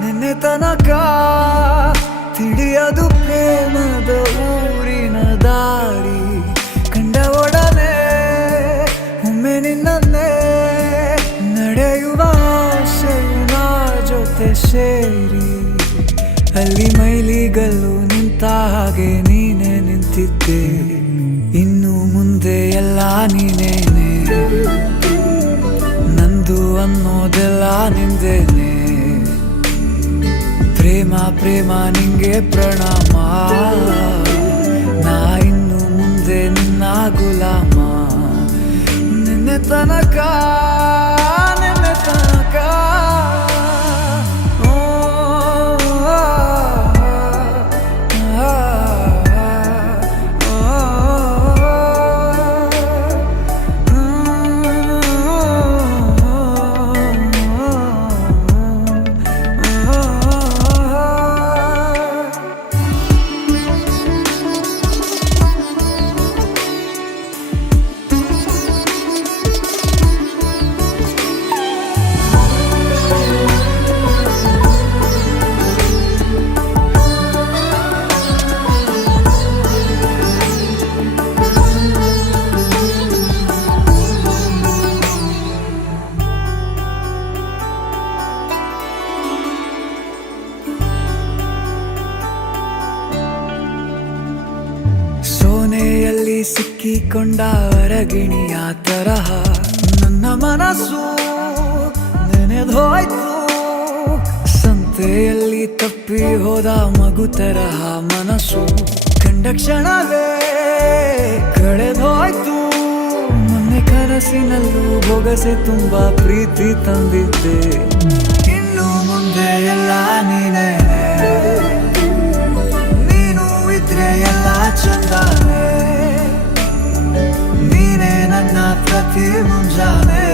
ನಿನ್ನೆ ತನಕ ತಿಳಿಯದು ಪ್ರೇಮದ ಊರಿನ ದಾರಿ. ಕಂಡ ಒಡನೆ ಒಮ್ಮೆ ನಿನ್ನೇ ನಡೆಯುವ ಆಸೆಯ ಜೊತೆ ಸೇರಿ, ಅಲ್ಲಿ ಮೈಲಿಗಲ್ಲು ನಿಂತ ಹಾಗೆ ನೀನೆ ನಿಂತಿದ್ದೆ. ಇನ್ನು ಮುಂದೆ ಎಲ್ಲ ನೀನೇನೆ, ನಂದು ಅನ್ನೋದೆಲ್ಲ ನಿಂದೇನೆ. ಪ್ರೇಮ ಪ್ರೇಮ ನಿಂಗೆ ಪ್ರಣಾಮ, ನಾ ಇನ್ನು ಮುಂದೆ ನಿನ್ನ ಗುಲಾಮ. ನಿನ್ನೆ ತನಕ ಸೋನೆಯಲ್ಲಿ ಸಿಕ್ಕಿಕೊಂಡ ಹೊರಗಿಣಿಯ ತರಹ ನನ್ನ ಮನಸ್ಸು ನೆನೆದೋಯ್ತು. ಸಂತೆಯಲ್ಲಿ ತಪ್ಪಿ ಹೋದ ಮಗು ತರಹ ಮನಸ್ಸು ಕಂಡ ಕ್ಷಣವೇ ಕಳೆದೋಯ್ತು. ಮೊನ್ನೆ ಕನಸಿನಲ್ಲೂ ಬೊಗಸೆ ತುಂಬಾ ಪ್ರೀತಿ ತಂದಿದ್ದೆ. ಇನ್ನು ಮುಂದೆ ಎಲ್ಲ ನೀನೇ, ನೀನು ಇದ್ರೆ ಎಲ್ಲ ಚಂದಾನೆ. ನೀನೇ ನನ್ನ ಪ್ರತಿ ಮುಂಜಾನೆ.